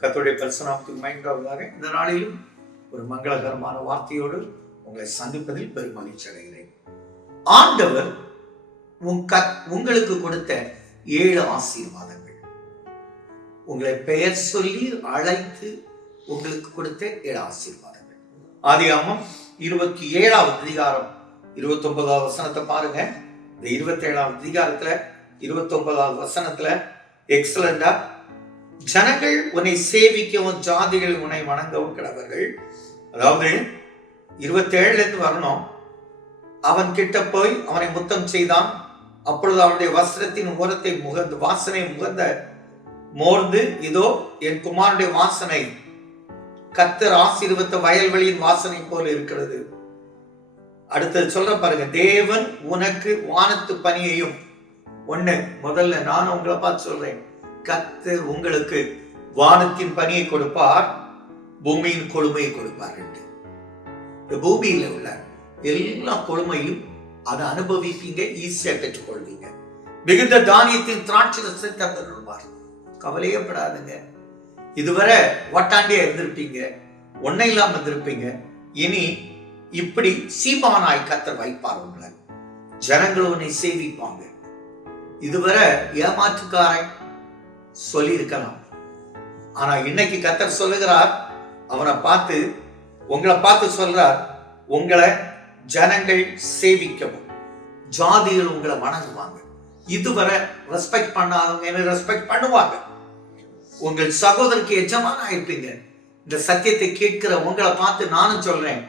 கத்துடைய பரிசுநாமத்துக்கு மயங்காவதாக இந்த நாளிலும் ஒரு மங்களகரமான வார்த்தையோடு உங்களை சந்திப்பதில் பெருமகிழ்ச்சி அடைகிறேன். ஆண்டவர் உன் க- உங்களுக்கு கொடுத்த ஏழு ஆசீர்வாதங்கள். உங்களை பெயர் சொல்லி அழைத்து உங்களுக்கு கொடுத்த ஏழு ஆசீர்வாதங்கள். ஆதியாமம் இருபத்தி ஏழாவது அதிகாரம் இருபத்தி ஒன்பதாவது வசனத்தை பாருங்க. இந்த இருபத்தி ஏழாவது அதிகாரத்துல இருபத்தி ஒன்பதாவது வசனத்துல எக்ஸலண்டா ஜனங்கள் உன்னை சேவிக்கவும் ஜாதிகள் உன்னை வணங்கவும் கிடவர்கள் அதாவது இருபத்தேழுலேருந்து வரணும். அவன் கிட்ட போய் அவனை முத்தம் செய்தான். அப்பொழுது அவனுடைய வஸ்திரத்தின் ஓரத்தை முகந்து வாசனை முகந்த மோர்ந்து இதோ என் குமாரனுடைய வாசனை. கத்தர் ஆசீர்வத்த வயல்வெளியின் வாசனை போல இருக்கிறது. அடுத்தது சொல்ற பாருங்க தேவன் உனக்கு வானத்து பணியையும் ஒண்ணு முதல்ல நான் உங்களை பார்த்து சொல்றேன். கத்தர் உங்களுக்கு வானத்தின் பணியை கொடுப்பார் பூமியின் கொழுமையை கொடுப்பார் என்று. இந்த பூமியில உள்ள எல்லா கொழுமையும் அதை அனுபவிப்பீங்க ஈஸியா பெற்றுக்கொள்வீங்க. மிகுந்த தானியத்தின் திராட்சை ரசத்தை தந்தருள்வார் கவலையே இதுவரை ஒட்டாண்டியா இருந்திருப்பீங்க ஒன்னை இல்லாம இருந்திருப்பீங்க. இனி இப்படி சீமானாய் கத்தர் வைப்பார் உங்களை. ஜனங்கள் உன்னை சேவிப்பாங்க. இதுவரை ஏமாற்றுக்காரன் சொல்லி இருக்கலாம் ஆனா இன்னைக்கு கத்தர் சொல்லுகிறார் அவனை பார்த்து உங்களை பார்த்து சொல்றார் உங்களை ஜனங்கள் சேவிக்கவும். ஜாதிகள் உங்களை வணங்குவாங்க. இதுவரை ரெஸ்பெக்ட் பண்ணாதவங்க என்ன ரெஸ்பெக்ட் பண்ணுவாங்க. உங்கள் சகோதரருக்கு எஜமான ஆயிருப்பீங்க. இந்த சத்தியத்தை கேட்கிற உங்களை பார்த்து நானும் சொல்றேன்.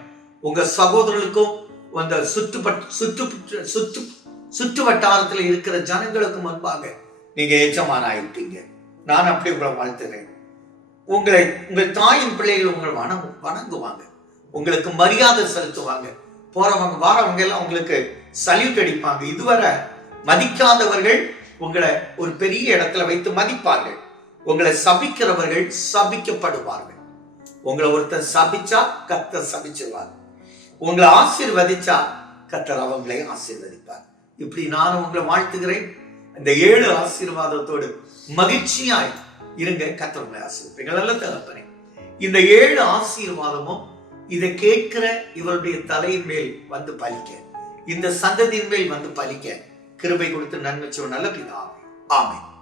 உங்க சகோதரர்களுக்கும் அந்த சுற்றுப்பட் சுற்று சுற்று சுற்று வட்டாரத்தில் இருக்கிற ஜனங்களுக்கு முன்பாக நீங்க எஜமான ஆயிருப்பீங்க. நான் அப்படி உங்களை வாழ்த்துகிறேன் உங்களை உங்கள் தாயின் பிள்ளைகள் உங்களை வண வணங்குவாங்க. உங்களுக்கு மரியாதை செலுத்துவாங்க. போறவங்க வாரவங்க எல்லாம் உங்களுக்கு சல்யூட் அடிப்பாங்க. இதுவரை மதிக்காதவர்கள் உங்களை ஒரு பெரிய இடத்துல வைத்து மதிப்பார்கள். உங்களை சபிக்கிறவர்கள் சபிக்கப்படுவார்கள். உங்களை ஒருத்தர் சபிச்சா கத்தர் சபிச்சிருவார். உங்களை ஆசீர்வதிச்சா கத்தர் அவங்களை ஆசீர்வதிப்பார். இப்படி நான் உங்களை வாழ்த்துகிறேன். இந்த ஏழு ஆசீர்வாதத்தோடு மகிழ்ச்சியாய் இருங்க கத்தவங்களை உங்களை நல்ல தகப்பனே இந்த ஏழு ஆசீர்வாதமும் இதை கேட்கிற இவருடைய தலையின் மேல் வந்து பலிக்க. இந்த சந்ததியின் மேல் வந்து பலிக்க. கிருபை கொடுத்து நன்மை செய்வோம். நல்ல பிதாவே. ஆமென்.